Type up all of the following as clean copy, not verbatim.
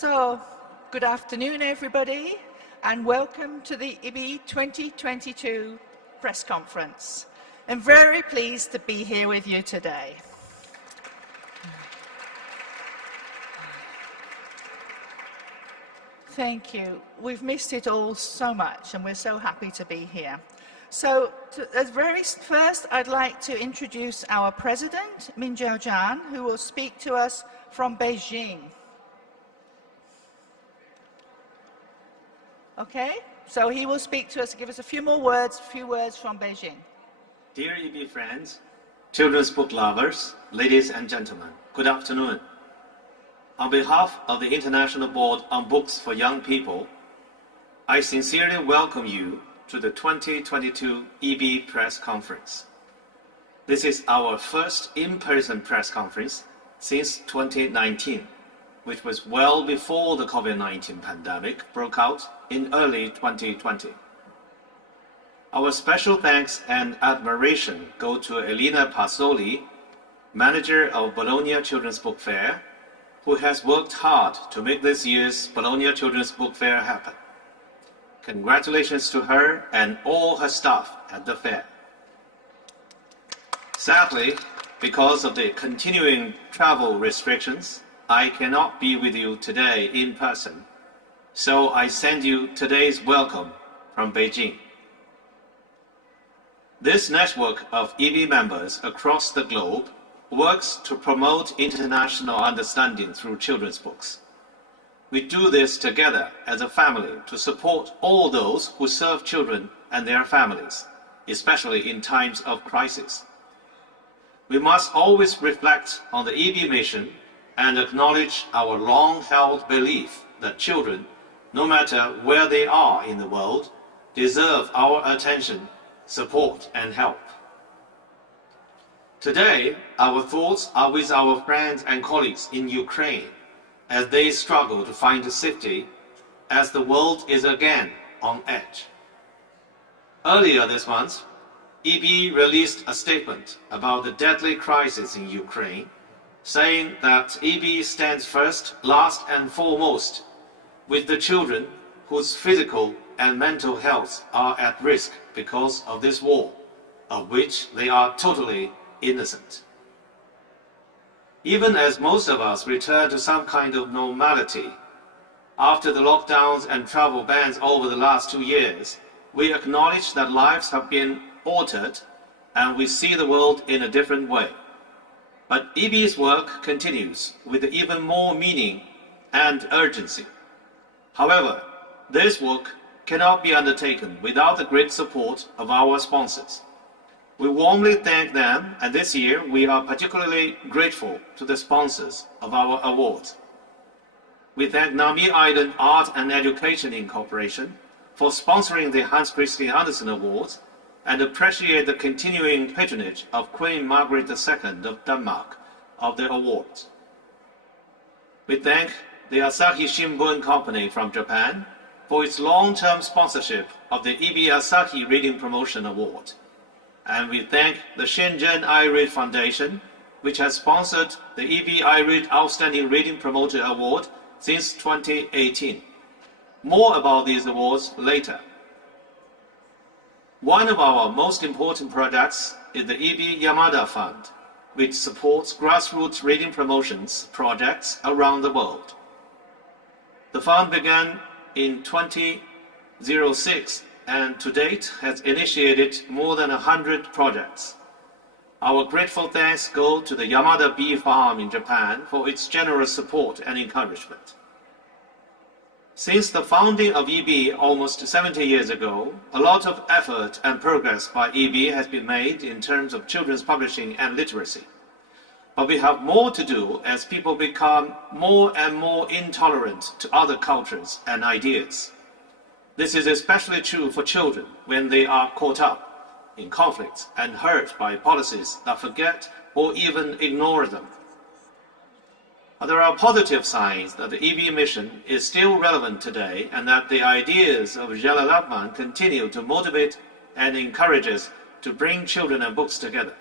So, good afternoon everybody and welcome to the Ibby 2022 press conference. I'm very pleased to be here with you today. Thank you. We've missed it all so much and we're so happy to be here. So, very first I'd like to introduce our president, Minjiao Zhan, who will speak to us from Beijing. Okay, so he will speak to us, give us a few words from Beijing. Dear Ibby friends, children's book lovers, ladies and gentlemen, good afternoon. On behalf of the International Board on Books for Young People, I sincerely welcome you to the 2022 Ibby Press Conference. This is our first in-person press conference since 2019, which was well before the COVID-19 pandemic broke out in early 2020. Our special thanks and admiration go to Elena Pasoli, manager of Bologna Children's Book Fair, who has worked hard to make this year's Bologna Children's Book Fair happen. Congratulations to her and all her staff at the fair. Sadly, because of the continuing travel restrictions, I cannot be with you today in person, so I send you today's welcome from Beijing. This network of Ibby members across the globe works to promote international understanding through children's books. We do this together as a family to support all those who serve children and their families, especially in times of crisis. We must always reflect on the Ibby mission and acknowledge our long-held belief that children, no matter where they are in the world, deserve our attention, support, and help. Today, our thoughts are with our friends and colleagues in Ukraine as they struggle to find safety as the world is again on edge. Earlier this month, Ibby released a statement about the deadly crisis in Ukraine, saying that Ibby stands first, last and foremost with the children whose physical and mental health are at risk because of this war, of which they are totally innocent. Even as most of us return to some kind of normality, after the lockdowns and travel bans over the last 2 years, we acknowledge that lives have been altered and we see the world in a different way. But Ibby's work continues with even more meaning and urgency. However, this work cannot be undertaken without the great support of our sponsors. We warmly thank them, and this year we are particularly grateful to the sponsors of our awards. We thank Ibby-Iread Art and Education Incorporation for sponsoring the Hans Christian Andersen Awards and appreciate the continuing patronage of Queen Margaret II of Denmark of the awards. We thank the Asahi Shimbun Company from Japan for its long-term sponsorship of the Ibby-Asahi Reading Promotion Award. And we thank the Shenzhen iRead Foundation, which has sponsored the Ibby-Iread Outstanding Reading Promoter Award since 2018. More about these awards later. One of our most important projects is the Ibby-Yamada Fund, which supports grassroots reading promotions projects around the world. The fund began in 2006 and to date has initiated more than 100 projects. Our grateful thanks go to the Yamada Bee Farm in Japan for its generous support and encouragement. Since the founding of Ibby almost 70 years ago, a lot of effort and progress by Ibby has been made in terms of children's publishing and literacy. But we have more to do as people become more and more intolerant to other cultures and ideas. This is especially true for children when they are caught up in conflicts and hurt by policies that forget or even ignore them. But there are positive signs that the Ibby mission is still relevant today and that the ideas of Jalal continue to motivate and encourage us to bring children and books together.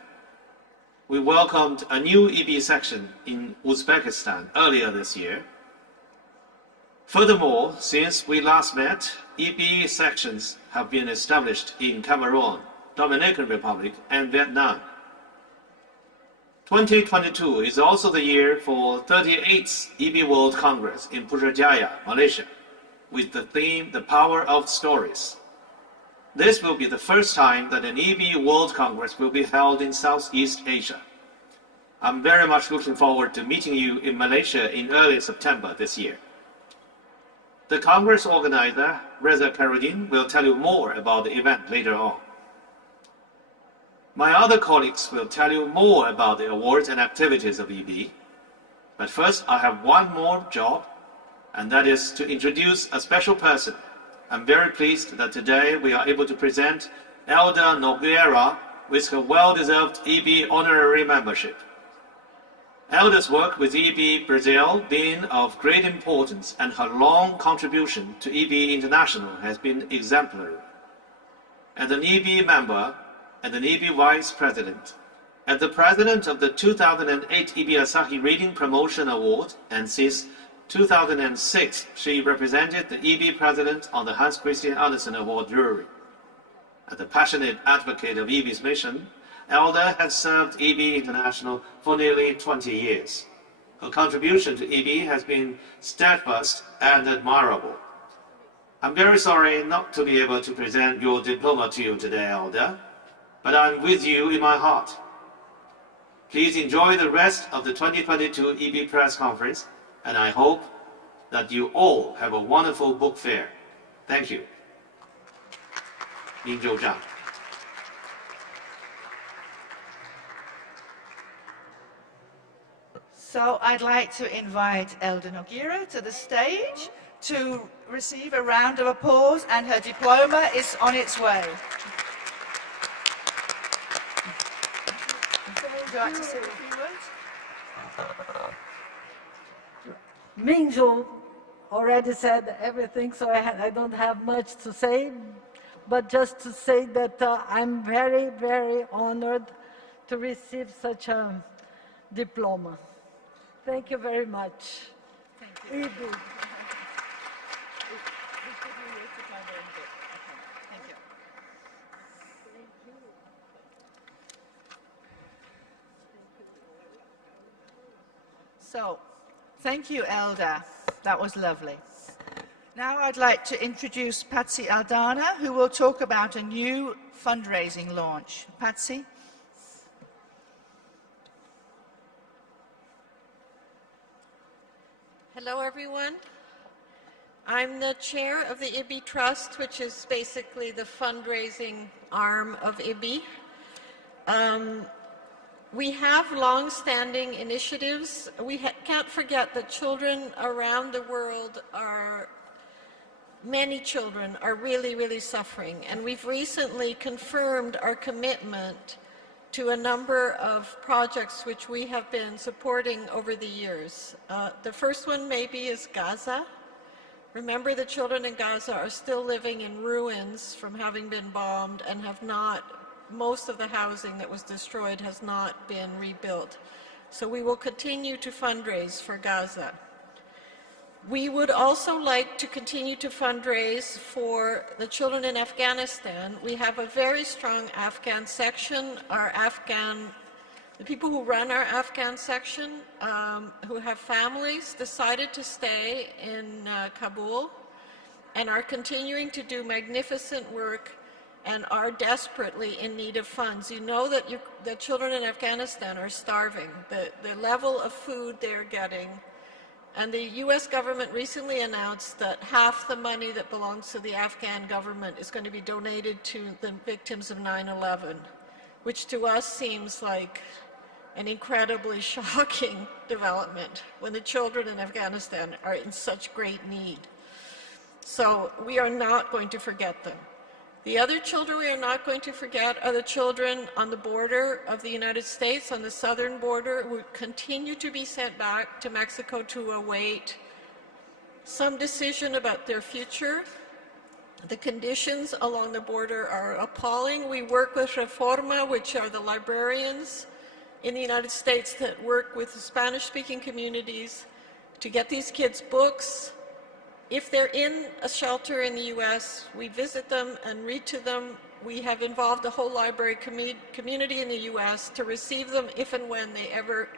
We welcomed a new Ibby section in Uzbekistan earlier this year. Furthermore, since we last met, Ibby sections have been established in Cameroon, Dominican Republic, and Vietnam. 2022 is also the year for 38th Ibby World Congress in Putrajaya, Malaysia, with the theme, The Power of Stories. This will be the first time that an Ibby World Congress will be held in Southeast Asia. I'm very much looking forward to meeting you in Malaysia in early September this year. The Congress organizer, Reza Karuddin, will tell you more about the event later on. My other colleagues will tell you more about the awards and activities of Ibby. But first, I have one more job, and that is to introduce a special person. I'm very pleased that today we are able to present Elda Nogueira with her well-deserved Ibby honorary membership. Elda's work with Ibby Brazil been of great importance, and her long contribution to Ibby International has been exemplary. As an Ibby member and an Ibby Vice President, as the President of the 2008 Ibby-Asahi Reading Promotion Award, and since 2006 she represented the Ibby President on the Hans Christian Andersen Award jury. As a passionate advocate of Ibby's mission, Elda has served Ibby International for nearly 20 years. Her contribution to Ibby has been steadfast and admirable. I'm very sorry not to be able to present your diploma to you today, Elda, but I'm with you in my heart. Please enjoy the rest of the 2022 Ibby Press Conference, and I hope that you all have a wonderful book fair. Thank you. Min Zhou Zhang. So I'd like to invite Elda Nogueira to the stage to receive a round of applause, and her diploma is on its way. Would you like to say a few words? Min Zhou already said everything, so I don't have much to say, but just to say that I'm very, very honored to receive such a diploma. Thank you very much. Thank you. Ibby. So, thank you, Elda. That was lovely. Now I'd like to introduce Patsy Aldana, who will talk about a new fundraising launch. Patsy? Hello, everyone. I'm the chair of the Ibby Trust, which is basically the fundraising arm of Ibby. We have long-standing initiatives. We can't forget that children around the world many children are really, really suffering. And we've recently confirmed our commitment to a number of projects which we have been supporting over the years. The first one maybe is Gaza. Remember, the children in Gaza are still living in ruins from having been bombed and most of the housing that was destroyed has not been rebuilt. So we will continue to fundraise for Gaza. We would also like to continue to fundraise for the children in Afghanistan. We have a very strong Afghan section. The people who run our Afghan section, who have families, decided to stay in Kabul and are continuing to do magnificent work and are desperately in need of funds. You know that the children in Afghanistan are starving. The level of food they're getting. And the US government recently announced that half the money that belongs to the Afghan government is going to be donated to the victims of 9/11, which to us seems like an incredibly shocking development when the children in Afghanistan are in such great need. So we are not going to forget them. The other children we are not going to forget are the children on the border of the United States, on the southern border, who continue to be sent back to Mexico to await some decision about their future. The conditions along the border are appalling. We work with Reforma, which are the librarians in the United States that work with the Spanish-speaking communities to get these kids books, If they're in a shelter in the US, we visit them and read to them. We have involved the whole library community in the US to receive them if and when they ever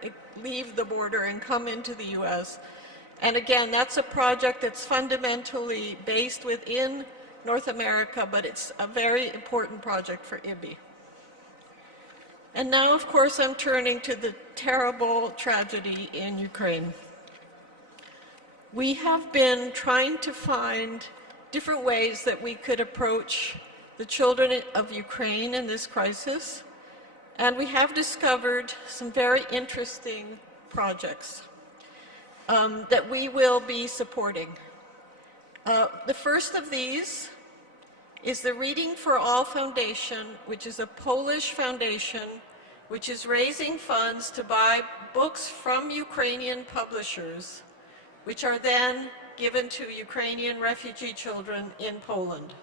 leave the border and come into the US. And again, that's a project that's fundamentally based within North America, but it's a very important project for Ibby. And now, of course, I'm turning to the terrible tragedy in Ukraine. We have been trying to find different ways that we could approach the children of Ukraine in this crisis, and we have discovered some very interesting projects that we will be supporting. The first of these is the Reading for All Foundation, which is a Polish foundation which is raising funds to buy books from Ukrainian publishers, which are then given to Ukrainian refugee children in Poland.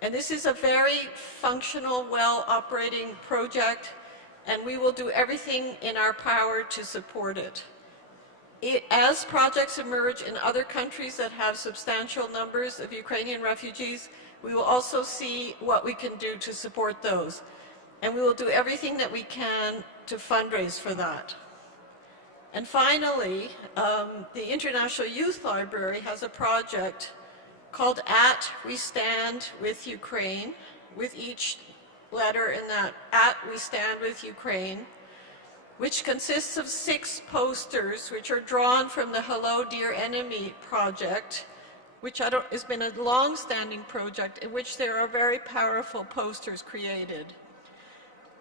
And this is a very functional, well-operating project, and we will do everything in our power to support it. As projects emerge in other countries that have substantial numbers of Ukrainian refugees, we will also see what we can do to support those. And we will do everything that we can to fundraise for that. And finally, the International Youth Library has a project called At We Stand With Ukraine, with each letter in that At We Stand With Ukraine, which consists of 6 posters which are drawn from the Hello Dear Enemy project, which has been a long-standing project in which there are very powerful posters created.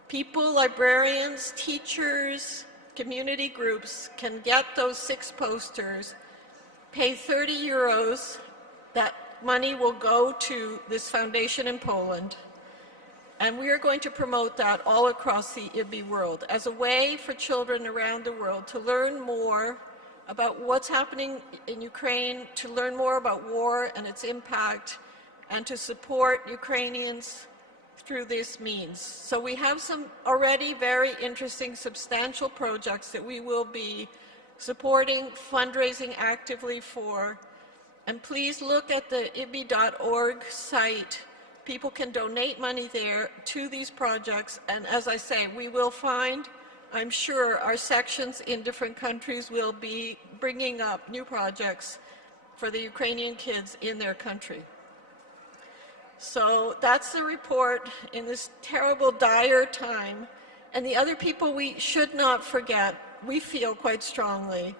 People, librarians, teachers, community groups can get those 6 posters, pay 30 euros, that money will go to this foundation in Poland, and we are going to promote that all across the Ibby world as a way for children around the world to learn more about what's happening in Ukraine, to learn more about war and its impact, and to support Ukrainians through this means. So we have some already very interesting, substantial projects that we will be supporting, fundraising actively for. And please look at the Ibby.org site. People can donate money there to these projects. And as I say, we will find, I'm sure, our sections in different countries will be bringing up new projects for the Ukrainian kids in their country. So that's the report in this terrible, dire time. And the other people we should not forget, we feel quite strongly,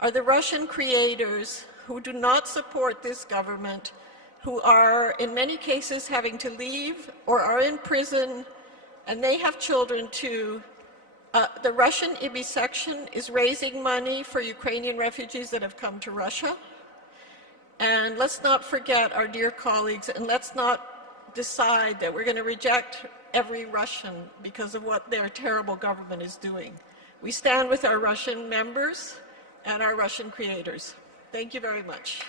are the Russian creators who do not support this government, who are in many cases having to leave or are in prison, and they have children too. The Russian Ibby section is raising money for Ukrainian refugees that have come to Russia. And let's not forget our dear colleagues, and let's not decide that we're going to reject every Russian because of what their terrible government is doing. We stand with our Russian members and our Russian creators. Thank you very much.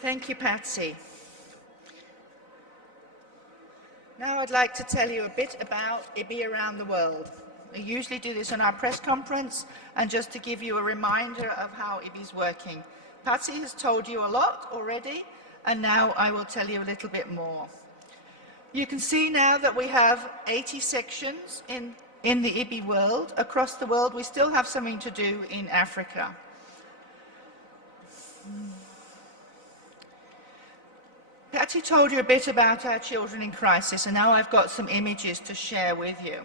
Thank you, Patsy. Now I'd like to tell you a bit about Ibby around the world. We usually do this in our press conference, and just to give you a reminder of how Ibby's working. Patsy has told you a lot already, and now I will tell you a little bit more. You can see now that we have 80 sections in the Ibby world. Across the world, we still have something to do in Africa. Patsy told you a bit about our children in crisis, and now I've got some images to share with you.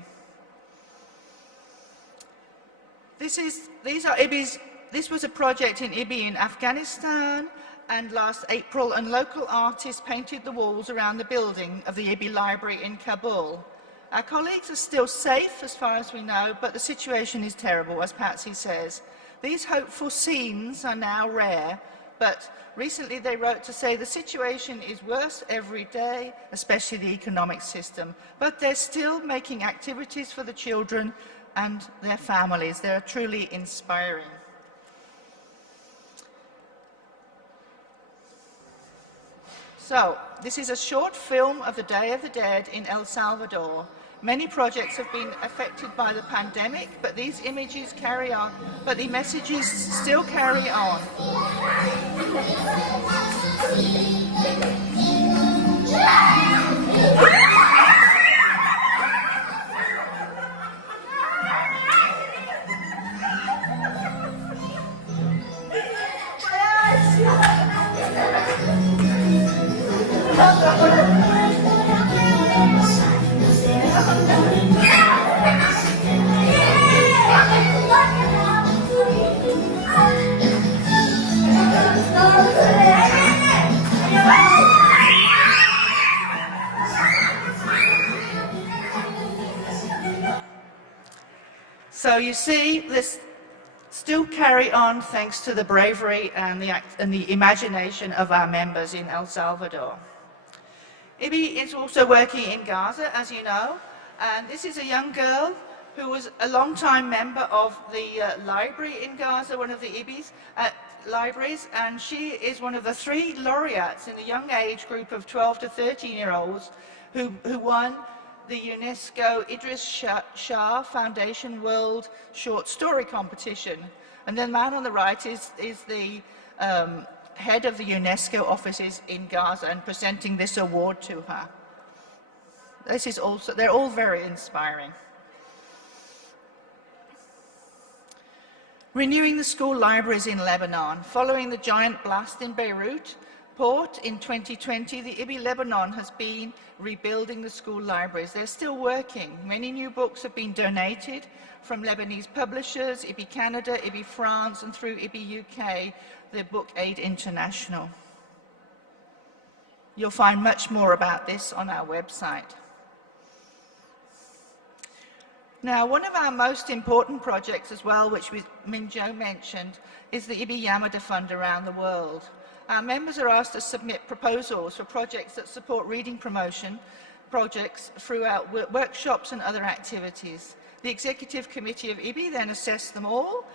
This was a project in Ibby in Afghanistan, and last April, and local artists painted the walls around the building of the Ibby Library in Kabul. Our colleagues are still safe as far as we know, but the situation is terrible, as Patsy says. These hopeful scenes are now rare, but recently they wrote to say the situation is worse every day, especially the economic system, but they're still making activities for the children and their families. They're truly inspiring. So, this is a short film of the Day of the Dead in El Salvador. Many projects have been affected by the pandemic, but these images carry on, but the messages still carry on. So you see, this still carry on thanks to the bravery and the imagination of our members in El Salvador. Ibby is also working in Gaza, as you know, and this is a young girl who was a long-time member of the library in Gaza, one of the Ibby's libraries, and she is one of the 3 laureates in the young age group of 12 to 13-year-olds who won the UNESCO Idris Shah Foundation World Short Story Competition. And the man on the right is the head of the UNESCO offices in Gaza and presenting this award to her. This is also, they're all very inspiring. Renewing the school libraries in Lebanon. Following the giant blast in Beirut port in 2020, the Ibby Lebanon has been rebuilding the school libraries. They're still working. Many new books have been donated from Lebanese publishers, Ibby Canada, Ibby France, and through Ibby UK, the Book Aid International. You'll find much more about this on our website. Now, one of our most important projects as well, which Min-Jo mentioned, is the Ibby-Yamada Fund around the world. Our members are asked to submit proposals for projects that support reading promotion projects throughout workshops and other activities. The Executive Committee of Ibby then assess them all,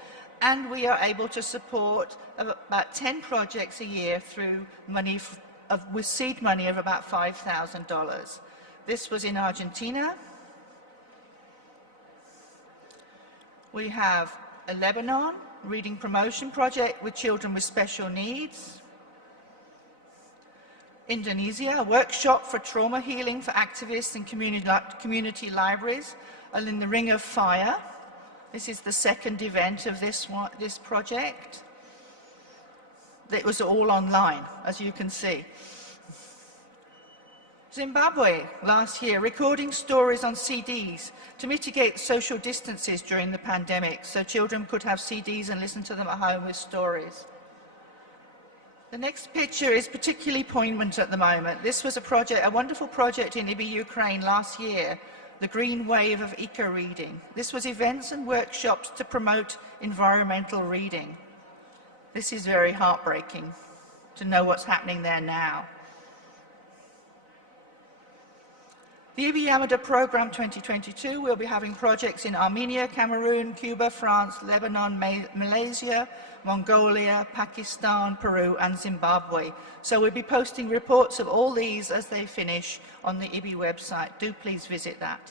and we are able to support about 10 projects a year through money with seed money of about $5,000. This was in Argentina. We have a Lebanon reading promotion project with children with special needs. Indonesia, a workshop for trauma healing for activists and community libraries, and in the Ring of Fire. This is the second event of this project. It was all online, as you can see. Zimbabwe, last year, recording stories on CDs to mitigate social distances during the pandemic, so children could have CDs and listen to them at home with stories. The next picture is particularly poignant at the moment. This was a wonderful project in Ibby, Ukraine last year, the Green Wave of Eco-Reading. This was events and workshops to promote environmental reading. This is very heartbreaking to know what's happening there now. The Ibby-Yamada Programme 2022 will be having projects in Armenia, Cameroon, Cuba, France, Lebanon, Malaysia, Mongolia, Pakistan, Peru and Zimbabwe. So we'll be posting reports of all these as they finish on the Ibby website. Do please visit that.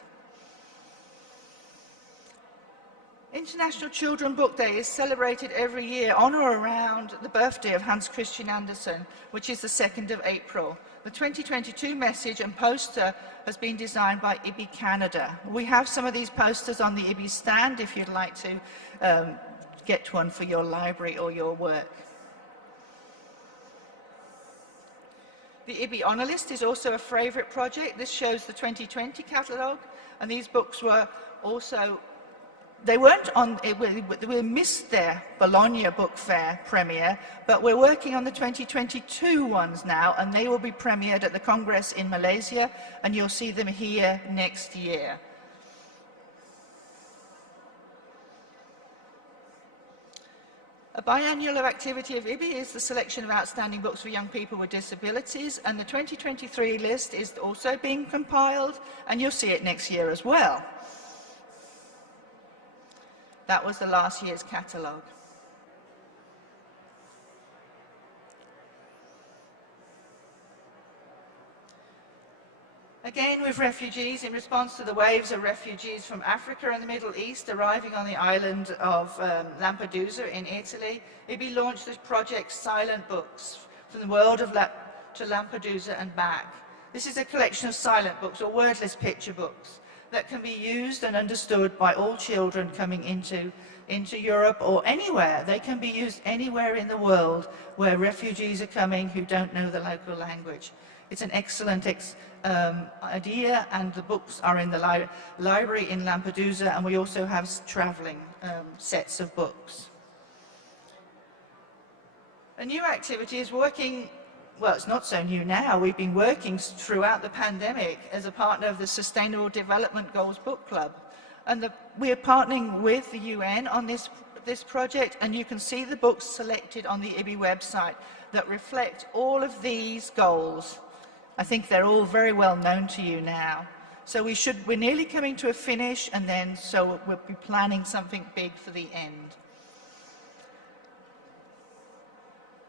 International Children Book Day is celebrated every year on or around the birthday of Hans Christian Andersen, which is the 2nd of April. The 2022 message and poster has been designed by Ibby Canada. We have some of these posters on the Ibby stand if you'd like to get one for your library or your work. The Ibby Honour List is also a favourite project. This shows the 2020 catalogue, and these books were also, they missed their Bologna Book Fair premiere, but we're working on the 2022 ones now, and they will be premiered at the Congress in Malaysia, and you'll see them here next year. A biannual activity of Ibby is the selection of outstanding books for young people with disabilities, and the 2023 list is also being compiled, and you'll see it next year as well. That was the last year's catalogue. Again, with refugees, in response to the waves of refugees from Africa and the Middle East arriving on the island of Lampedusa in Italy, Ibby launched this project, Silent Books, from the world of to Lampedusa and back. This is a collection of silent books, or wordless picture books, that can be used and understood by all children coming into Europe or anywhere. They can be used anywhere in the world where refugees are coming who don't know the local language. It's an excellent idea, and the books are in the library in Lampedusa, and we also have travelling sets of books. A new activity is working, well, it's not so new now, we've been working throughout the pandemic as a partner of the Sustainable Development Goals Book Club. And we are partnering with the UN on this project, and you can see the books selected on the Ibby website that reflect all of these goals. I think they're all very well known to you now. So we're nearly coming to a finish, and then so we'll be planning something big for the end.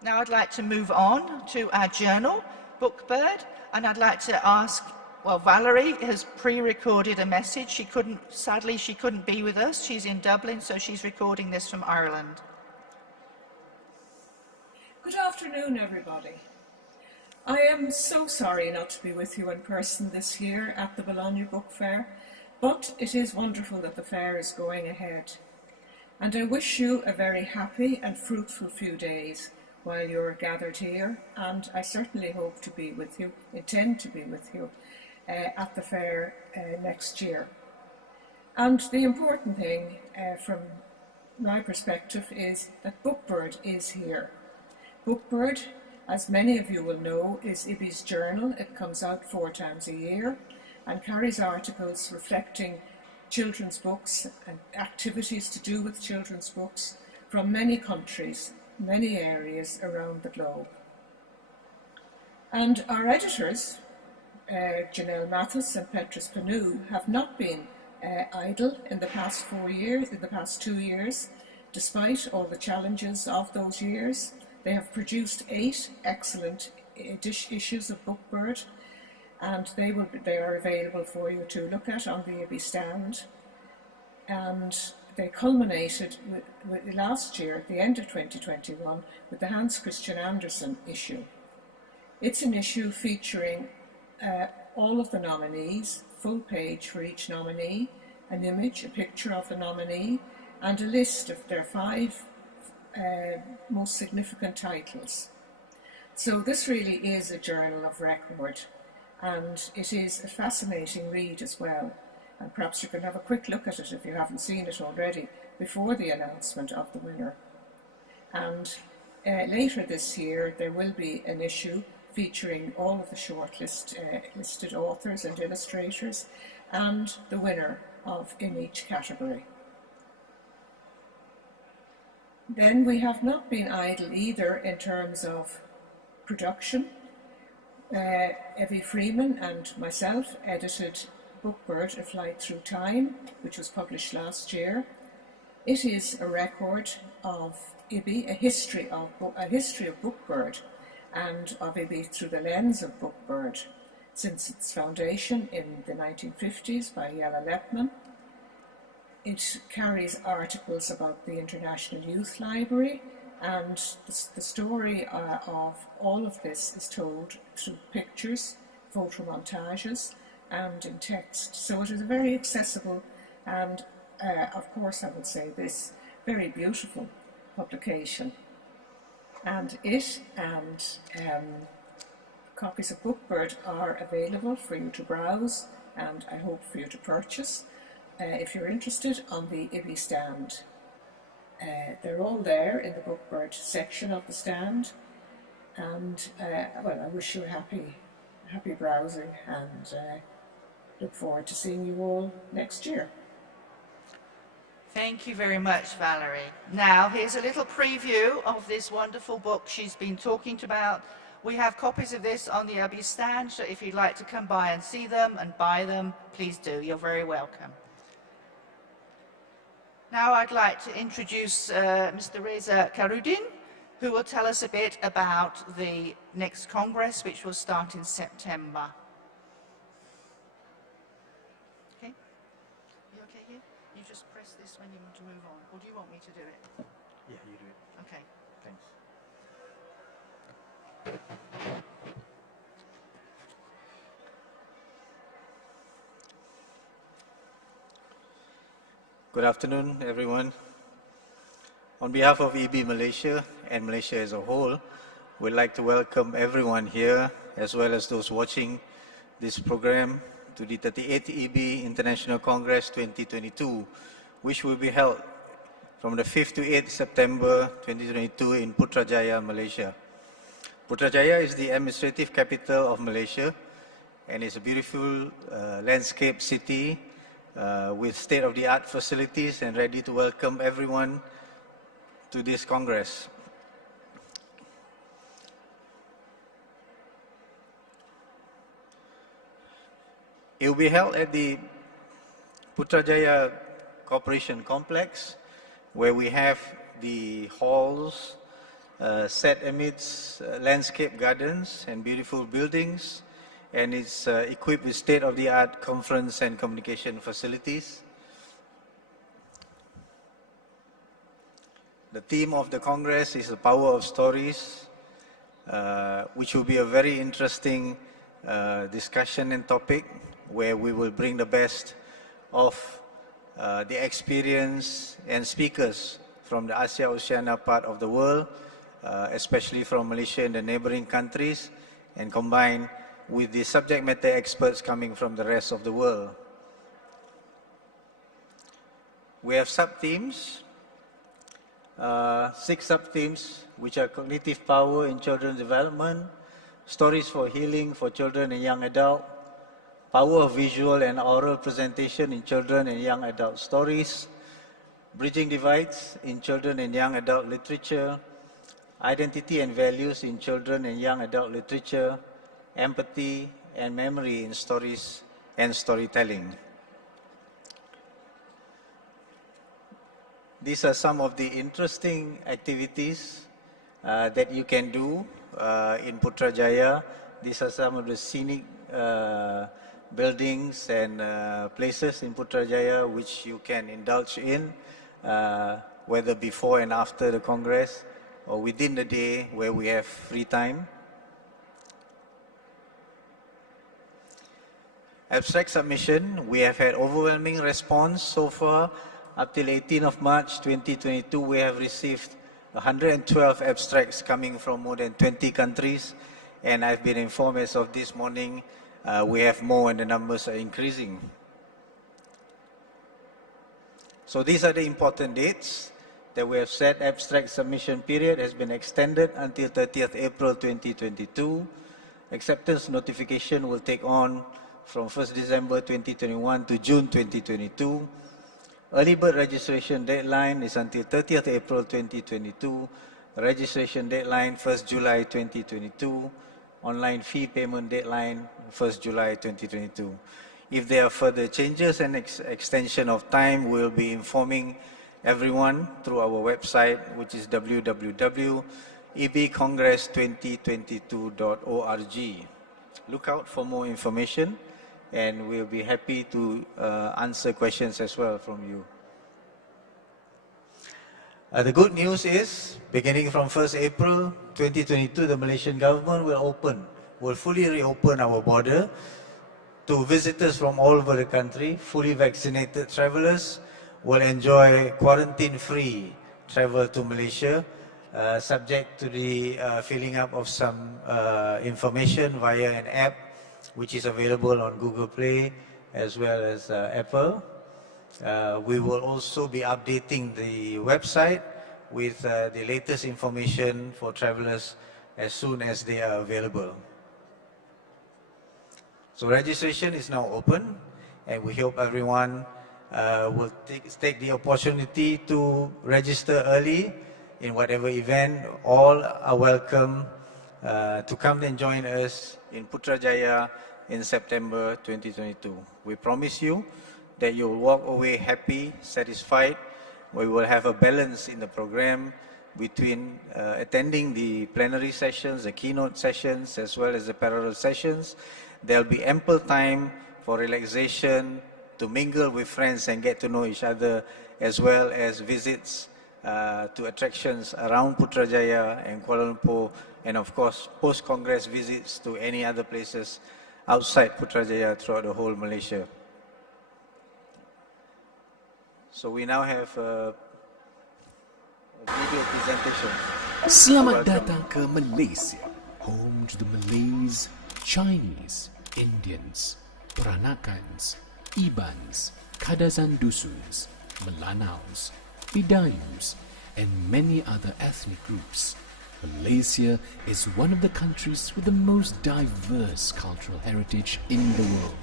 Now I'd like to move on to our journal, Bookbird, and I'd like to ask, well, Valerie has pre-recorded a message. Sadly, she couldn't be with us. She's in Dublin, so she's recording this from Ireland. Good afternoon, everybody. I am so sorry not to be with you in person this year at the Bologna Book Fair, but it is wonderful that the fair is going ahead. And I wish you a very happy and fruitful few days while you're gathered here, and I certainly hope to be with you, intend to be with you at the fair next year. And the important thing from my perspective is that Bookbird is here. Bookbird, as many of you will know, is Ibby's journal. It comes out 4 times a year and carries articles reflecting children's books and activities to do with children's books from many countries, many areas around the globe. And our editors, Janelle Mathis and Petrus Panu, have not been idle in the past 2 years, despite all the challenges of those years. They have produced 8 excellent issues of Bookbird, and they are available for you to look at on the Ibby stand. And they culminated with last year, at the end of 2021, with the Hans Christian Andersen issue. It's an issue featuring all of the nominees, full page for each nominee, an image, a picture of the nominee, and a list of their 5 most significant titles. So this really is a journal of record, and it is a fascinating read as well. And perhaps you can have a quick look at it if you haven't seen it already before the announcement of the winner. And later this year there will be an issue featuring all of the listed authors and illustrators and the winner in each category. Then we have not been idle either in terms of production. Evie Freeman and myself edited Bookbird, A Flight Through Time, which was published last year. It is a record of Ibby, a history of Bookbird, and of Ibby through the lens of Bookbird, since its foundation in the 1950s by Jelle Lepman. It carries articles about the International Youth Library, and the story of all of this is told through pictures, photo montages, and in text. So it is a very accessible and, of course I would say, this very beautiful publication. And it and copies of Bookbird are available for you to browse, and I hope for you to purchase if you're interested on the Ibby stand. They're all there in the Bookbird section of the stand, and well, I wish you happy browsing, and look forward to seeing you all next year. Thank you very much, Valerie. Now, here's a little preview of this wonderful book she's been talking about. We have copies of this on the Ibby stand, so if you'd like to come by and see them and buy them, please do. You're very welcome. Now I'd like to introduce Mr. Reza Karudin, who will tell us a bit about the next Congress, which will start in September. You okay here? You just press this when you want to move on, or do you want me to do it? Yeah, you do it. Okay. Thanks. Good afternoon, everyone. On behalf of Ibby Malaysia and Malaysia as a whole, we'd like to welcome everyone here, as well as those watching this program, to the 38th Ibby International Congress 2022, which will be held from the 5th to 8th September 2022 in Putrajaya, Malaysia. Putrajaya is the administrative capital of Malaysia, and it's a beautiful landscape city with state-of-the-art facilities and ready to welcome everyone to this Congress. It will be held at the Putrajaya Corporation Complex, where we have the halls set amidst landscape gardens and beautiful buildings, and it's equipped with state-of-the-art conference and communication facilities. The theme of the Congress is the power of stories, which will be a very interesting discussion and topic, where we will bring the best of the experience and speakers from the Asia-Oceania part of the world, especially from Malaysia and the neighboring countries, and combine with the subject matter experts coming from the rest of the world. We have sub-themes, 6 sub-themes, which are cognitive power in children's development, stories for healing for children and young adults, power of visual and oral presentation in children and young adult stories, bridging divides in children and young adult literature, identity and values in children and young adult literature, empathy and memory in stories and storytelling. These are some of the interesting activities that you can do in Putrajaya. These are some of the scenic buildings and places in Putrajaya which you can indulge in, whether before and after the Congress or within the day where we have free time. Abstract submission, we have had overwhelming response so far. Up till 18th of March 2022, we have received 112 abstracts coming from more than 20 countries, and I've been informed as of this morning we have more and the numbers are increasing. So these are the important dates that we have set. Abstract submission period has been extended until 30th April 2022. Acceptance notification will take on from 1st December 2021 to June 2022. Early bird registration deadline is until 30th April 2022. Registration deadline 1st July 2022. Online fee payment deadline 1st July 2022. If there are further changes and extension of time, we'll be informing everyone through our website, which is www.ibcongress2022.org. Look out for more information, and we'll be happy to answer questions as well from you. The good news is, beginning from 1st April 2022, the Malaysian government will fully reopen our border to visitors from all over the country. Fully vaccinated travelers will enjoy quarantine-free travel to Malaysia, subject to the filling up of some information via an app which is available on Google Play as well as Apple. We will also be updating the website with the latest information for travelers as soon as they are available. So registration is now open, and we hope everyone will take the opportunity to register early in whatever event. All are welcome to come and join us in Putrajaya in September 2022. We promise you that you will walk away happy, satisfied. We will have a balance in the program between attending the plenary sessions, the keynote sessions, as well as the parallel sessions. There will be ample time for relaxation, to mingle with friends and get to know each other, as well as visits to attractions around Putrajaya and Kuala Lumpur, and of course post-Congress visits to any other places outside Putrajaya throughout the whole Malaysia. So we now have a video presentation. Selamat datang ke Malaysia, home to the Malays, Chinese, Indians, Peranakans, Ibans, Kadazan Dusuns, Melanaus, Bidayus, and many other ethnic groups. Malaysia is one of the countries with the most diverse cultural heritage in the world.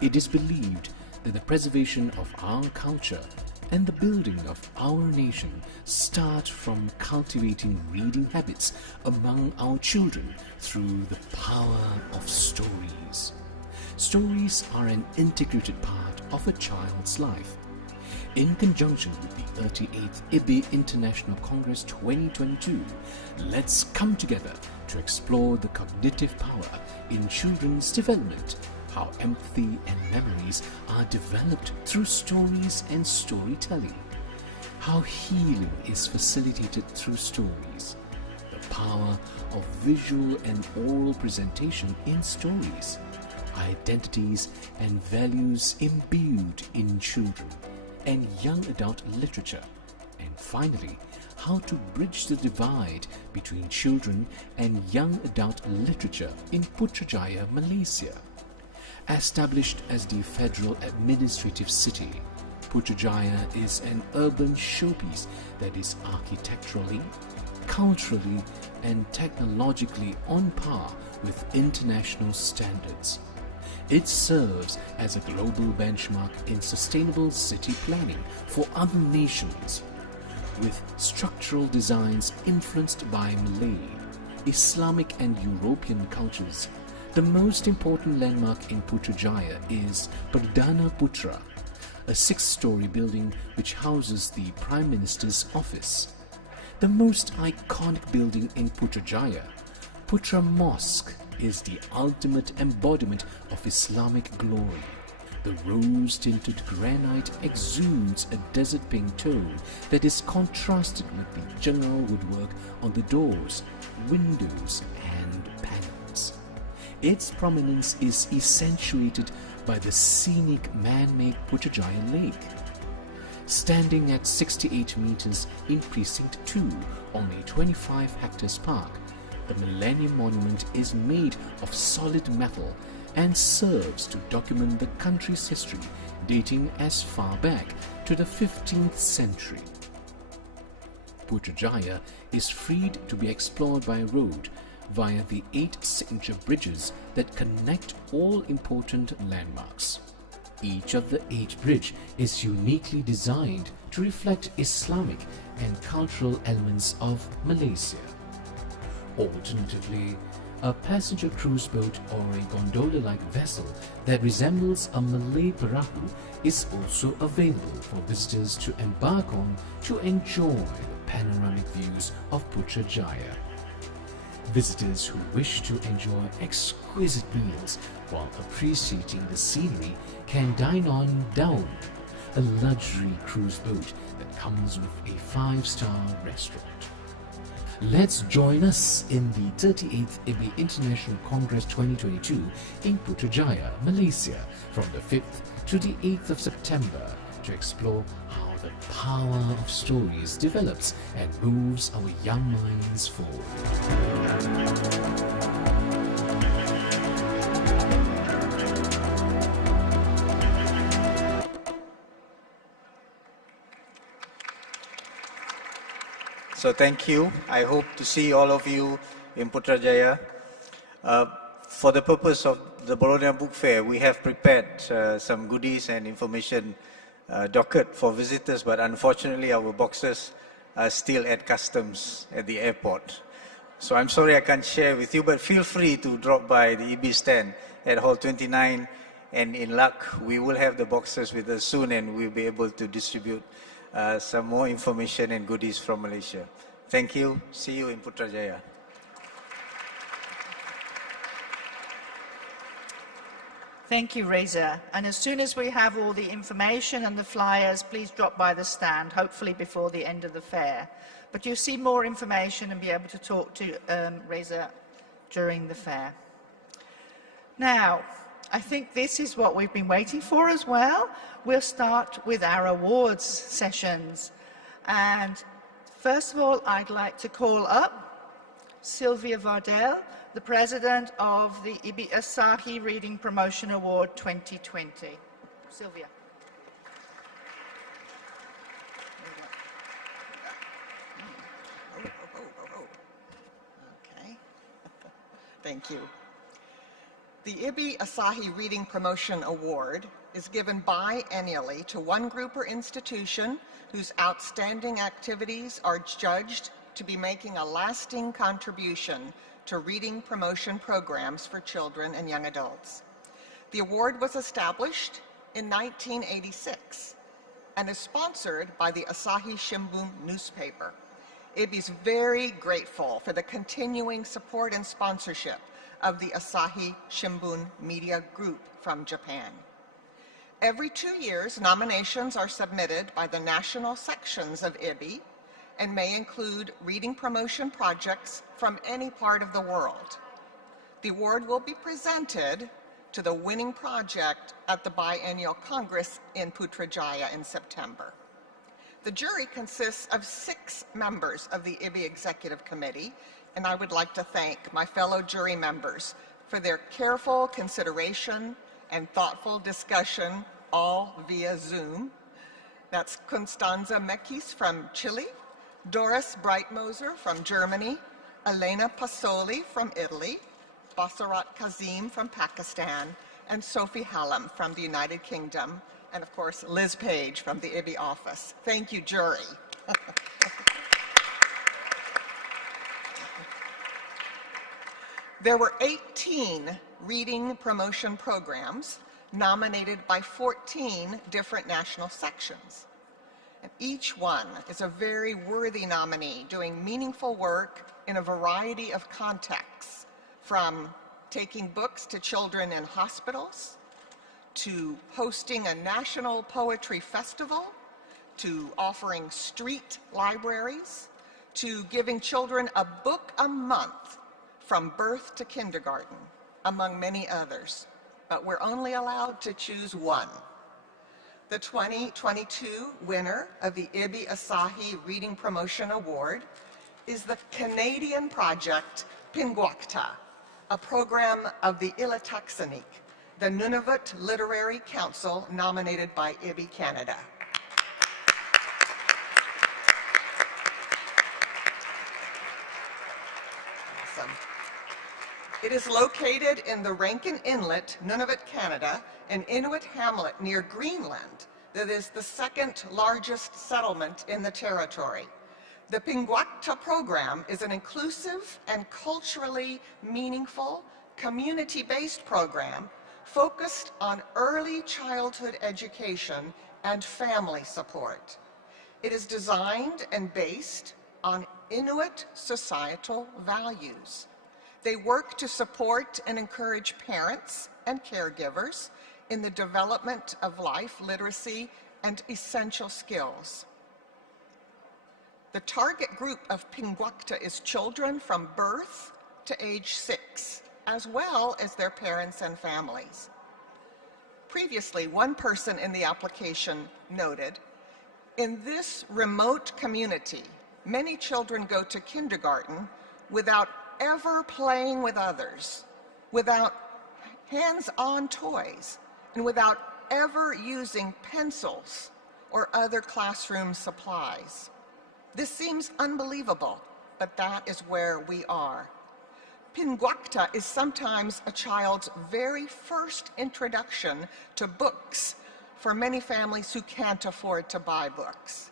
It is believed that the preservation of our culture and the building of our nation start from cultivating reading habits among our children through the power of stories. Stories are an integrated part of a child's life. In conjunction with the 38th Ibby International Congress 2022, let's come together to explore the cognitive power in children's development, how empathy and memories are developed through stories and storytelling, how healing is facilitated through stories, the power of visual and oral presentation in stories, identities and values imbued in children and young adult literature, and finally, how to bridge the divide between children and young adult literature in Putrajaya, Malaysia. Established as the federal administrative city, Putrajaya is an urban showpiece that is architecturally, culturally, and technologically on par with international standards. It serves as a global benchmark in sustainable city planning for other nations, with structural designs influenced by Malay, Islamic and European cultures. The most important landmark in Putrajaya is Perdana Putra, a 6-story building which houses the Prime Minister's office. The most iconic building in Putrajaya, Putra Mosque, is the ultimate embodiment of Islamic glory. The rose-tinted granite exudes a desert pink tone that is contrasted with the jungle woodwork on the doors, windows and panels. Its prominence is accentuated by the scenic man-made Putrajaya Lake. Standing at 68 meters in Precinct 2 on a 25 hectares park, the Millennium Monument is made of solid metal and serves to document the country's history dating as far back to the 15th century. Putrajaya is freed to be explored by road via the 8 signature bridges that connect all important landmarks. Each of the 8 bridges is uniquely designed to reflect Islamic and cultural elements of Malaysia. Alternatively, a passenger cruise boat or a gondola-like vessel that resembles a Malay perahu is also available for visitors to embark on to enjoy the panoramic views of Putrajaya. Visitors who wish to enjoy exquisite meals while appreciating the scenery can dine on Daun, a luxury cruise boat that comes with a 5-star restaurant. Let's join us in the 38th Ibby International Congress 2022 in Putrajaya, Malaysia from the 5th to the 8th of September to explore how the power of stories develops and moves our young minds forward. So thank you. I hope to see all of you in Putrajaya. For the purpose of the Bologna Book Fair, we have prepared some goodies and information docket for visitors, but unfortunately our boxes are still at customs at the airport. So I'm sorry I can't share with you, but feel free to drop by the Ibby stand at Hall 29, and in luck we will have the boxes with us soon and we'll be able to distribute some more information and goodies from Malaysia. Thank you. See you in Thank you, Reza. And as soon as we have all the information and the flyers, please drop by the stand, hopefully before the end of the fair. But you'll see more information and be able to talk to Reza during the fair. Now, I think this is what we've been waiting for as well. We'll start with our awards sessions. And first of all, I'd like to call up Sylvia Vardell, the president of the Ibby-Asahi Reading Promotion Award 2020. Sylvia. Okay. Thank you. The Ibby-Asahi Reading Promotion Award is given biannually to one group or institution whose outstanding activities are judged to be making a lasting contribution to reading promotion programs for children and young adults. The award was established in 1986 and is sponsored by the Asahi Shimbun newspaper. Ibby's very grateful for the continuing support and sponsorship of the Asahi Shimbun Media Group from Japan. Every 2 years, nominations are submitted by the national sections of Ibby and may include reading promotion projects from any part of the world. The award will be presented to the winning project at the biennial Congress in Putrajaya in September. The jury consists of 6 members of the Ibby Executive Committee, and I would like to thank my fellow jury members for their careful consideration and thoughtful discussion, all via Zoom. That's Constanza Mekis from Chile, Doris Breitmoser from Germany, Elena Pasoli from Italy, Basarat Kazim from Pakistan, and Sophie Hallam from the United Kingdom, and of course, Liz Page from the Ibby office. Thank you, jury. There were 18 reading promotion programs nominated by 14 different national sections. And each one is a very worthy nominee doing meaningful work in a variety of contexts, from taking books to children in hospitals, to hosting a national poetry festival, to offering street libraries, to giving children a book a month from birth to kindergarten, among many others. But we're only allowed to choose one. The 2022 winner of the Ibby-Asahi Reading Promotion Award is the Canadian project Pinguacta, a program of the Ilataqsaniq, the Nunavut Literary Council nominated by Ibby Canada. Awesome. It is located in the Rankin Inlet, Nunavut, Canada, an Inuit hamlet near Greenland that is the second largest settlement in the territory. The Pinguacta program is an inclusive and culturally meaningful, community-based program focused on early childhood education and family support. It is designed and based on Inuit societal values. They work to support and encourage parents and caregivers in the development of life literacy and essential skills. The target group of Pinguacta is children from birth to age 6, as well as their parents and families. Previously, one person in the application noted, "In this remote community, many children go to kindergarten without ever playing with others, without hands-on toys, and without ever using pencils or other classroom supplies. This seems unbelievable, but that is where we are." Pinguacta is sometimes a child's very first introduction to books for many families who can't afford to buy books.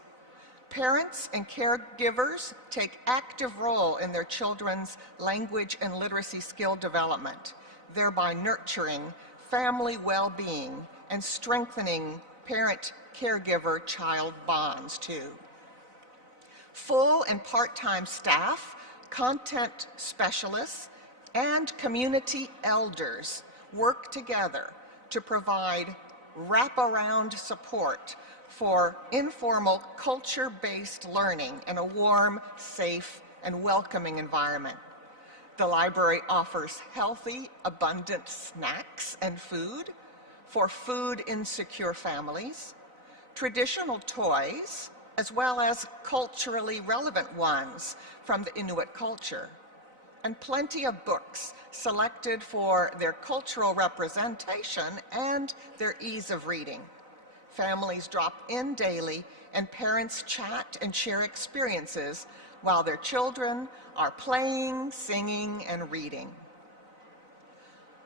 Parents and caregivers take active role in their children's language and literacy skill development, thereby nurturing family well-being and strengthening parent-caregiver-child bonds too. Full and part-time staff, content specialists, and community elders work together to provide wraparound support for informal culture-based learning in a warm, safe, and welcoming environment. The library offers healthy, abundant snacks and food for food-insecure families, traditional toys, as well as culturally relevant ones from the Inuit culture, and plenty of books selected for their cultural representation and their ease of reading. Families drop in daily and parents chat and share experiences while their children are playing, singing, and reading.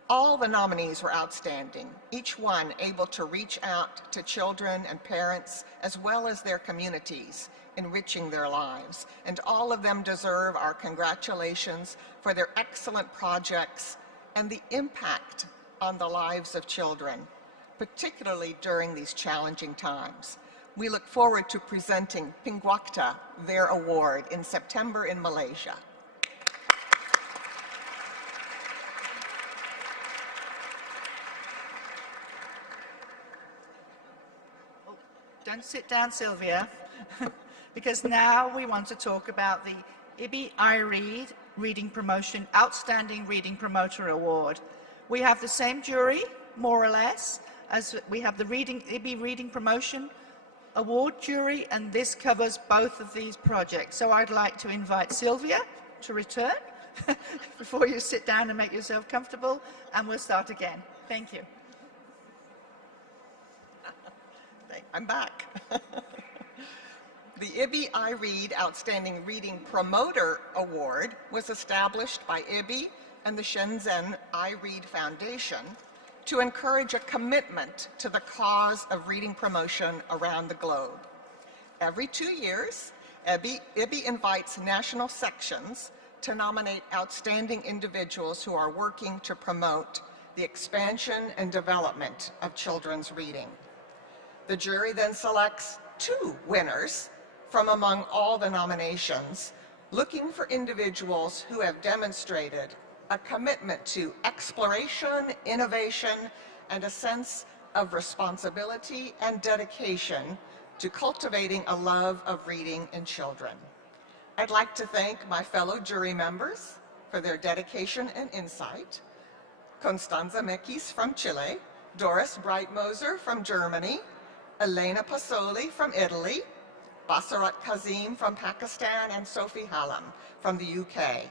All the nominees were outstanding, each one able to reach out to children and parents as well as their communities, enriching their lives. And all of them deserve our congratulations for their excellent projects and the impact on the lives of children, particularly during these challenging times. We look forward to presenting Pinguacta their award in September in Malaysia. Don't sit down, Sylvia, because now we want to talk about the Ibby-Iread Reading Promotion Outstanding Reading Promoter Award. We have the same jury, more or less, as we have the Ibby Reading Promotion Award jury, and this covers both of these projects. So I'd like to invite Sylvia to return before you sit down and make yourself comfortable, and we'll start again. Thank you. I'm back. The Ibby-Iread Outstanding Reading Promoter Award was established by Ibby and the Shenzhen I-Read Foundation to encourage a commitment to the cause of reading promotion around the globe. Every 2 years, Ibby invites national sections to nominate outstanding individuals who are working to promote the expansion and development of children's reading. The jury then selects 2 winners from among all the nominations, looking for individuals who have demonstrated a commitment to exploration, innovation, and a sense of responsibility and dedication to cultivating a love of reading in children. I'd like to thank my fellow jury members for their dedication and insight. Constanza Mekis from Chile, Doris Breitmoser from Germany, Elena Pasoli from Italy, Basarat Kazim from Pakistan, and Sophie Hallam from the UK,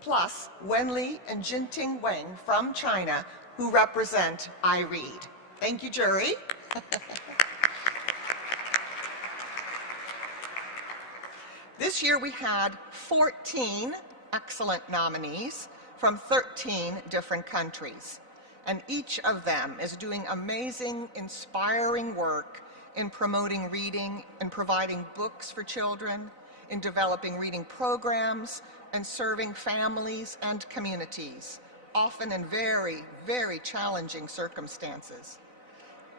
plus Wenli and Jinting Wang from China, who represent I-Read. Thank you, jury. This year we had 14 excellent nominees from 13 different countries, and each of them is doing amazing, inspiring work in promoting reading and providing books for children, in developing reading programs, and serving families and communities, often in very, very challenging circumstances.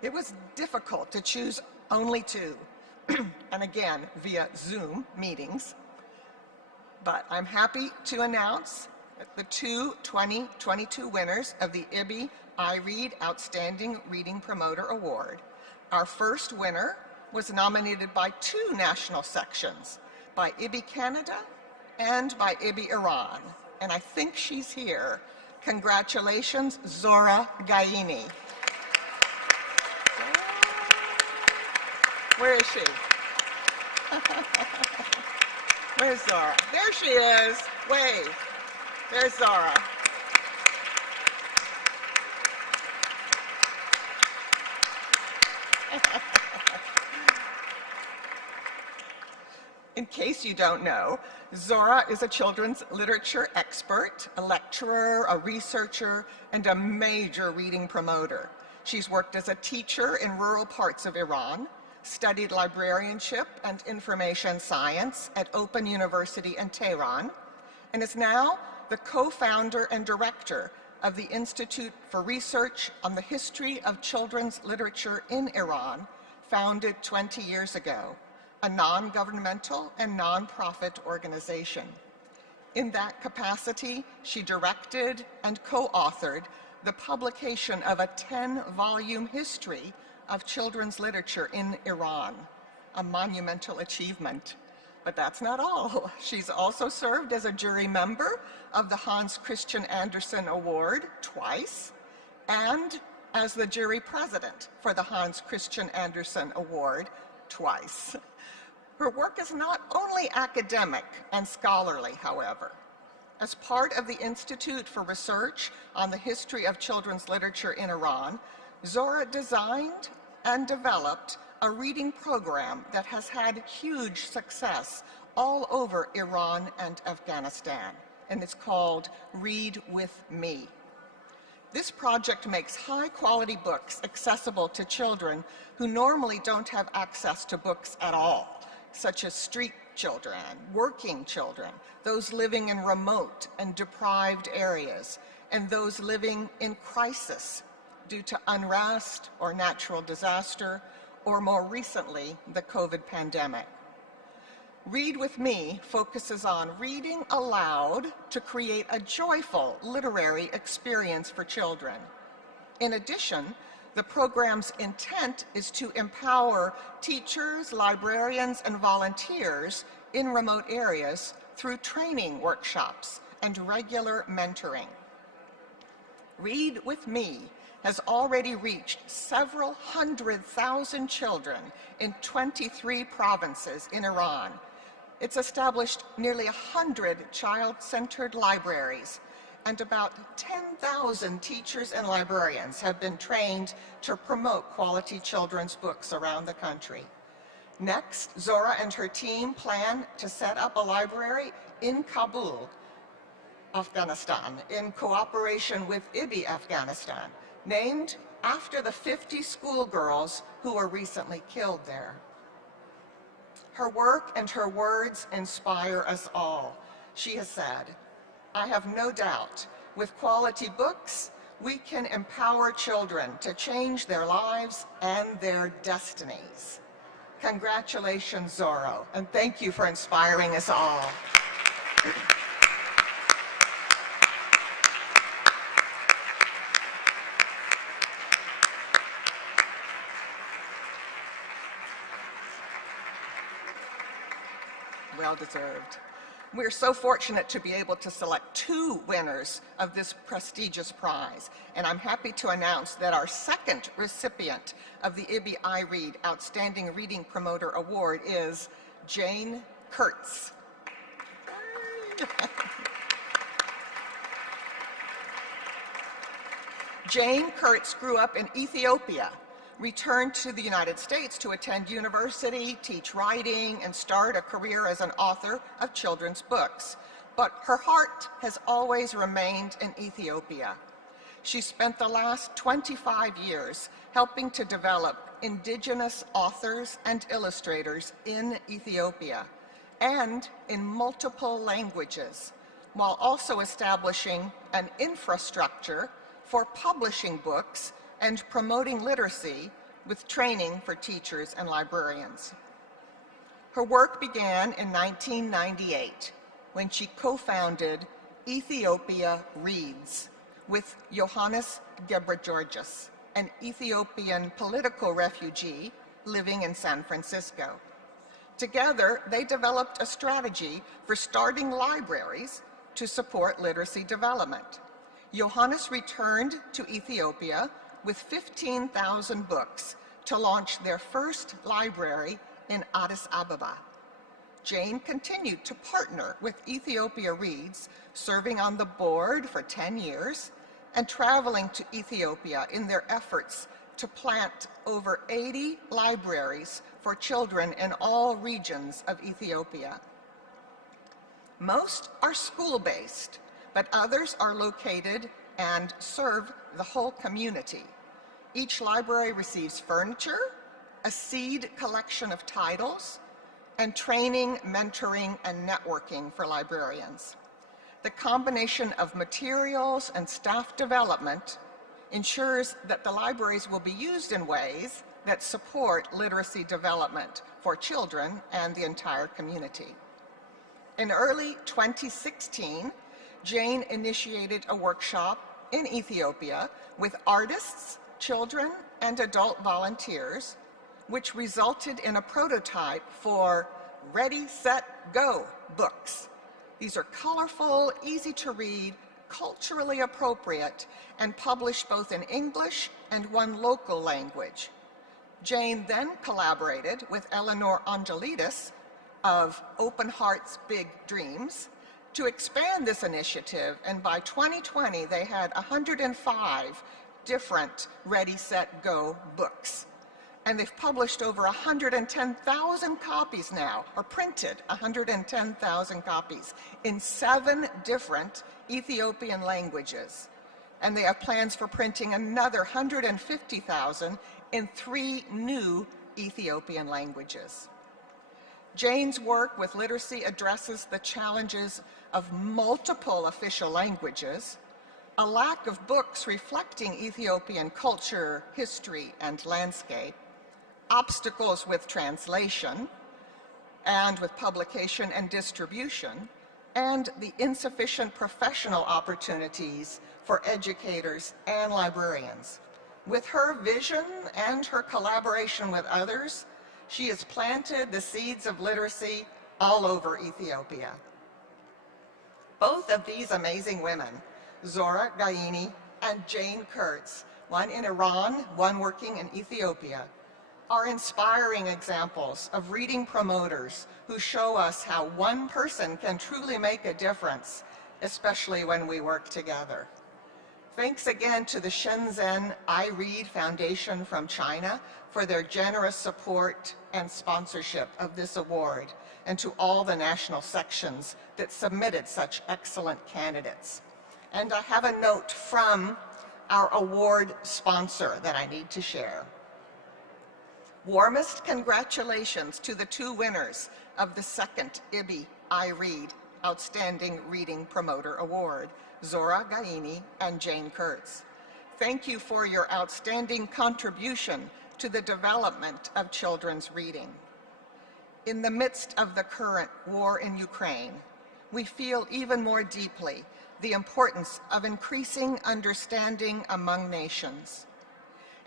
It was difficult to choose only 2, and again, via Zoom meetings, but I'm happy to announce the 2 2022 winners of the Ibby-Iread Outstanding Reading Promoter Award. Our first winner was nominated by 2 national sections, by Ibby Canada and by Ibby-Iread, and I think she's here. Congratulations, Zora Gaini. Where is she? Where's Zora? There she is. Wave. There's Zora. In case you don't know, Zora is a children's literature expert, a lecturer, a researcher, and a major reading promoter. She's worked as a teacher in rural parts of Iran, studied librarianship and information science at Open University in Tehran, and is now the co-founder and director of the Institute for Research on the History of Children's Literature in Iran, founded 20 years ago, a non-governmental and non-profit organization. In that capacity, she directed and co-authored the publication of a 10-volume history of children's literature in Iran, a monumental achievement. But that's not all. She's also served as a jury member of the Hans Christian Andersen Award twice, and as the jury president for the Hans Christian Andersen Award twice. Her work is not only academic and scholarly, however. As part of the Institute for Research on the History of Children's Literature in Iran, Zora designed and developed a reading program that has had huge success all over Iran and Afghanistan, and it's called Read With Me. This project makes high-quality books accessible to children who normally don't have access to books at all, such as street children, working children, those living in remote and deprived areas, and those living in crisis due to unrest or natural disaster, or more recently, the COVID pandemic. Read With Me focuses on reading aloud to create a joyful literary experience for children. In addition, the program's intent is to empower teachers, librarians, and volunteers in remote areas through training workshops and regular mentoring. Read With Me has already reached several 100,000 children in 23 provinces in Iran. It's established nearly 100 child-centered libraries, and about 10,000 teachers and librarians have been trained to promote quality children's books around the country. Next, Zora and her team plan to set up a library in Kabul, Afghanistan, in cooperation with Ibby-Afghanistan, named after the 50 schoolgirls who were recently killed there. Her work and her words inspire us all. She has said, "I have no doubt, with quality books, we can empower children to change their lives and their destinies." Congratulations, Zora, and thank you for inspiring us all. Well deserved. We're so fortunate to be able to select 2 winners of this prestigious prize, and I'm happy to announce that our second recipient of the Ibby-Iread Outstanding Reading Promoter Award is Jane Kurtz. Jane Kurtz grew up in Ethiopia, returned to the United States to attend university, teach writing, and start a career as an author of children's books. But her heart has always remained in Ethiopia. She spent the last 25 years helping to develop indigenous authors and illustrators in Ethiopia and in multiple languages, while also establishing an infrastructure for publishing books and promoting literacy with training for teachers and librarians. Her work began in 1998 when she co-founded Ethiopia Reads with Johannes Gebregeorgis, an Ethiopian political refugee living in San Francisco. Together, they developed a strategy for starting libraries to support literacy development. Johannes returned to Ethiopia with 15,000 books to launch their first library in Addis Ababa. Jane continued to partner with Ethiopia Reads, serving on the board for 10 years and traveling to Ethiopia in their efforts to plant over 80 libraries for children in all regions of Ethiopia. Most are school-based, but others are located and serve the whole community. Each library receives furniture, a seed collection of titles, and training, mentoring, and networking for librarians. The combination of materials and staff development ensures that the libraries will be used in ways that support literacy development for children and the entire community. In early 2016, Jane initiated a workshop in Ethiopia with artists, children, and adult volunteers, which resulted in a prototype for Ready, Set, Go books. These are colorful, easy to read, culturally appropriate, and published both in English and one local language. Jane then collaborated with Eleanor Angelidis of Open Hearts, Big Dreams to expand this initiative, and by 2020 they had 105 different Ready, Set, Go books. And they've published over 110,000 copies now, or printed 110,000 copies in 7 different Ethiopian languages. And they have plans for printing another 150,000 in 3 new Ethiopian languages. Jane's work with literacy addresses the challenges of multiple official languages, a lack of books reflecting Ethiopian culture, history, and landscape, obstacles with translation and with publication and distribution, and the insufficient professional opportunities for educators and librarians. With her vision and her collaboration with others, she has planted the seeds of literacy all over Ethiopia. Both of these amazing women, Zora Gaini and Jane Kurtz, one in Iran, one working in Ethiopia, are inspiring examples of reading promoters who show us how one person can truly make a difference, especially when we work together. Thanks again to the Shenzhen Ibby-Iread Foundation from China for their generous support and sponsorship of this award, and to all the national sections that submitted such excellent candidates. And I have a note from our award sponsor that I need to share. Warmest congratulations to the 2 winners of the 2nd Ibby-Iread Outstanding Reading Promoter Award, Zora Gaini and Jane Kurtz. Thank you for your outstanding contribution to the development of children's reading. In the midst of the current war in Ukraine, we feel even more deeply the importance of increasing understanding among nations.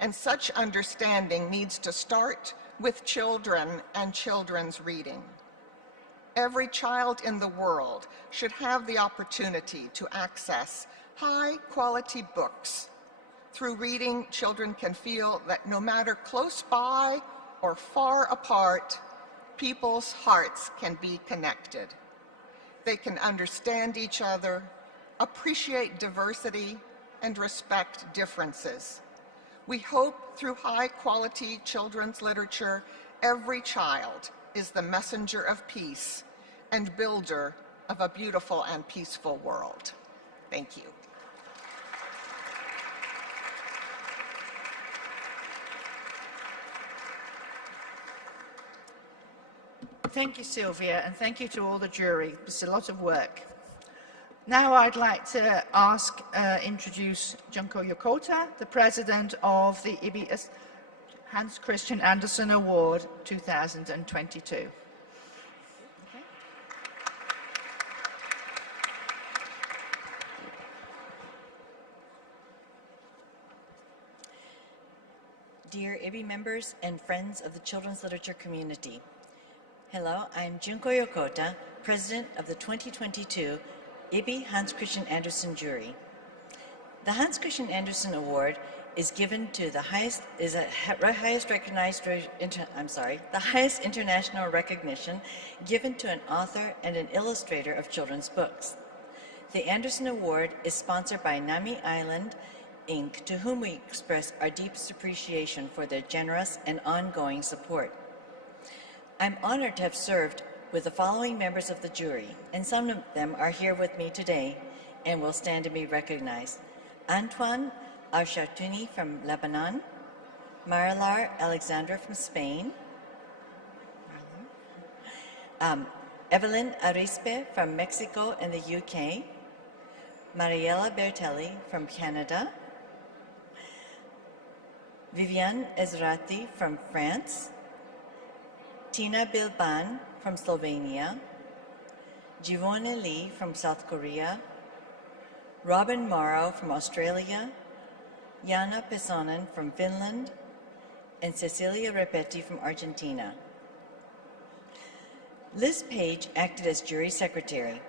And such understanding needs to start with children and children's reading. Every child in the world should have the opportunity to access high-quality books. Through reading, children can feel that no matter close by or far apart, people's hearts can be connected. They can understand each other, appreciate diversity, and respect differences. We hope through high-quality children's literature, every child is the messenger of peace and builder of a beautiful and peaceful world. Thank you. Thank you, Sylvia, and thank you to all the jury. It's a lot of work. Now I'd like to introduce Junko Yokota, the president of the Ibby-Asahi Hans Christian Andersen Award 2022. Okay. Dear Ibby members and friends of the children's literature community, hello, I'm Junko Yokota, president of the 2022 Ibby Hans Christian Andersen jury. The Hans Christian Andersen Award is given to the highest international recognition given to an author and an illustrator of children's books. The Andersen Award is sponsored by Nami Island, Inc., to whom we express our deepest appreciation for their generous and ongoing support. I'm honored to have served with the following members of the jury, and some of them are here with me today and will stand to be recognized. Antoine Al-Shartouni from Lebanon, Marilar Alexandra from Spain, Evelyn Arispe from Mexico and the UK, Mariella Bertelli from Canada, Viviane Ezrati from France, Tina Bilban from Slovenia, Givone Lee from South Korea, Robin Morrow from Australia, Jana Pesonen from Finland, and Cecilia Repetti from Argentina. Liz Page acted as jury secretary.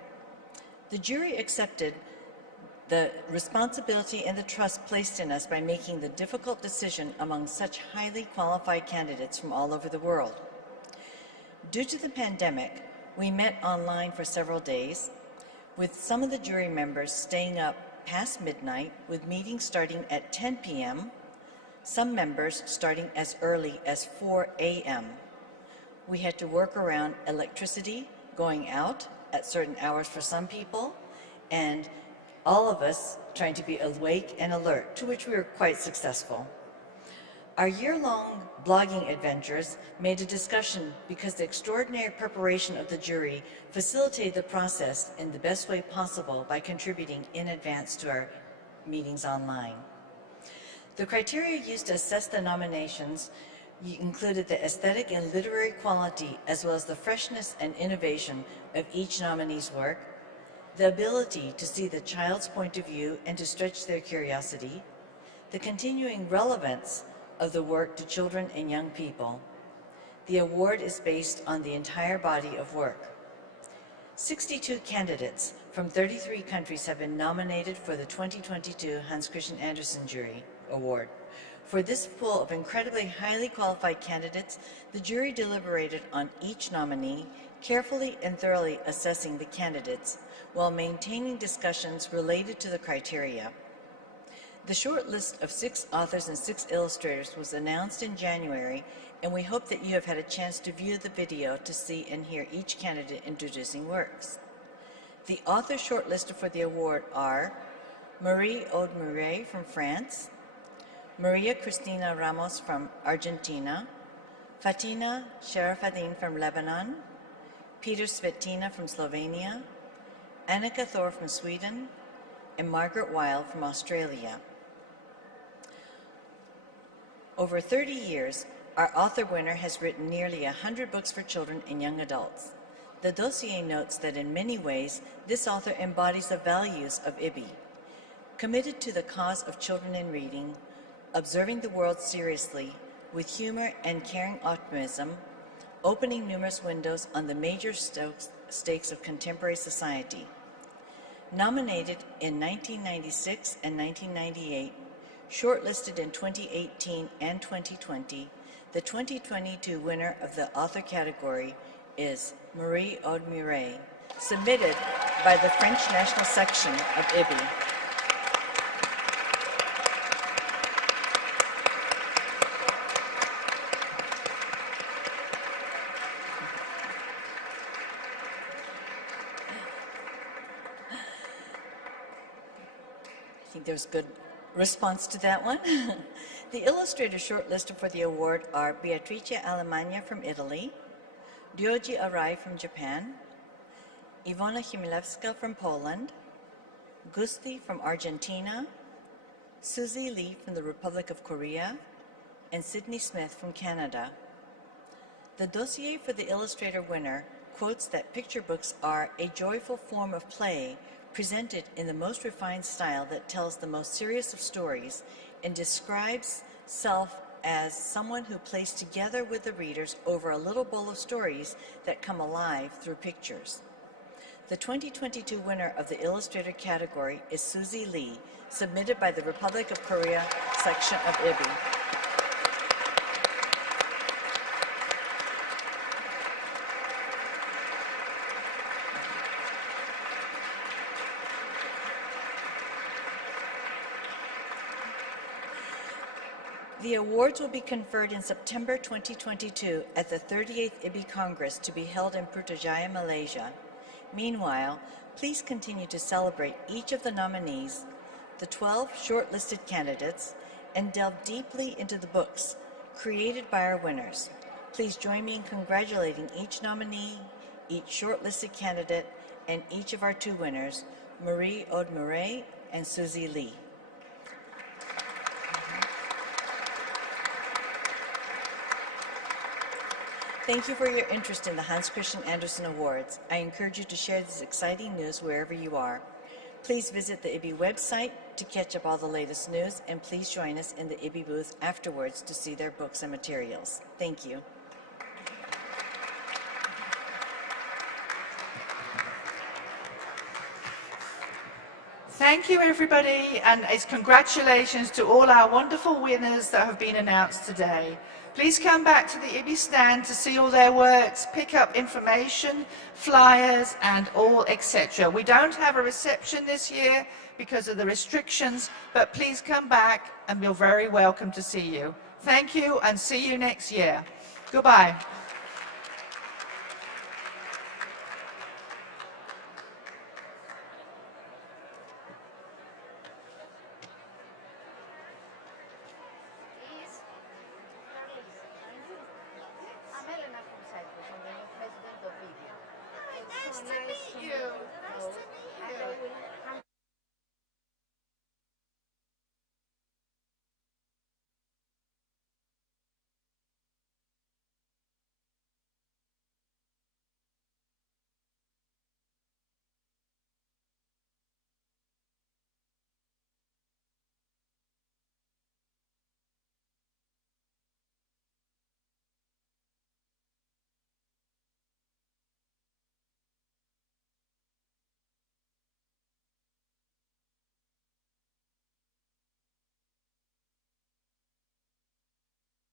The jury accepted the responsibility and the trust placed in us by making the difficult decision among such highly qualified candidates from all over the world. Due to the pandemic, we met online for several days, with some of the jury members staying up past midnight, with meetings starting at 10 p.m., some members starting as early as 4 a.m. We had to work around electricity going out at certain hours for some people, and all of us trying to be awake and alert, to which we were quite successful. Our year-long blogging adventures made a discussion because the extraordinary preparation of the jury facilitated the process in the best way possible by contributing in advance to our meetings online. The criteria used to assess the nominations included the aesthetic and literary quality, as well as the freshness and innovation of each nominee's work, the ability to see the child's point of view and to stretch their curiosity, the continuing relevance of the work to children and young people. The award is based on the entire body of work. 62 candidates from 33 countries have been nominated for the 2022 Hans Christian Andersen Jury Award. For this pool of incredibly highly qualified candidates, the jury deliberated on each nominee, carefully and thoroughly assessing the candidates, while maintaining discussions related to the criteria. The short list of 6 authors and 6 illustrators was announced in January, and we hope that you have had a chance to view the video to see and hear each candidate introducing works. The authors shortlisted for the award are Marie-Aude Muret from France, Maria Cristina Ramos from Argentina, Fatina Sharafadin from Lebanon, Peter Svetina from Slovenia, Annika Thor from Sweden, and Margaret Weil from Australia. Over 30 years, our author winner has written nearly 100 books for children and young adults. The dossier notes that in many ways, this author embodies the values of Ibby, committed to the cause of children in reading, observing the world seriously, with humor and caring optimism, opening numerous windows on the major stakes of contemporary society. Nominated in 1996 and 1998, shortlisted in 2018 and 2020, the 2022 winner of the author category is Marie-Aude Muret, submitted by the French National Section of Ibby. I think there's good response to that one. The illustrators shortlisted for the award are Beatrice Alemagna from Italy, Ryoji Arai from Japan, Ivona Chmielewska from Poland, Gusti from Argentina, Susie Lee from the Republic of Korea, and Sydney Smith from Canada. The dossier for the illustrator winner quotes that picture books are a joyful form of play presented in the most refined style that tells the most serious of stories and describes self as someone who plays together with the readers over a little bowl of stories that come alive through pictures. The 2022 winner of the illustrator category is Susie Lee, submitted by the Republic of Korea section of Ibby. The awards will be conferred in September 2022 at the 38th Ibby Congress to be held in Putrajaya, Malaysia. Meanwhile, please continue to celebrate each of the nominees, the 12 shortlisted candidates, and delve deeply into the books created by our winners. Please join me in congratulating each nominee, each shortlisted candidate, and each of our 2 winners, Marie-Aude Muret and Susie Lee. Thank you for your interest in the Hans Christian Andersen Awards. I encourage you to share this exciting news wherever you are. Please visit the Ibby website to catch up all the latest news, and please join us in the Ibby booth afterwards to see their books and materials. Thank you. Thank you, everybody, and it's congratulations to all our wonderful winners that have been announced today. Please come back to the Ibby stand to see all their works, pick up information, flyers, and all, etc. We don't have a reception this year because of the restrictions, but please come back and we're very welcome to see you. Thank you, and see you next year. Goodbye. Nice to meet you. Nice to meet you.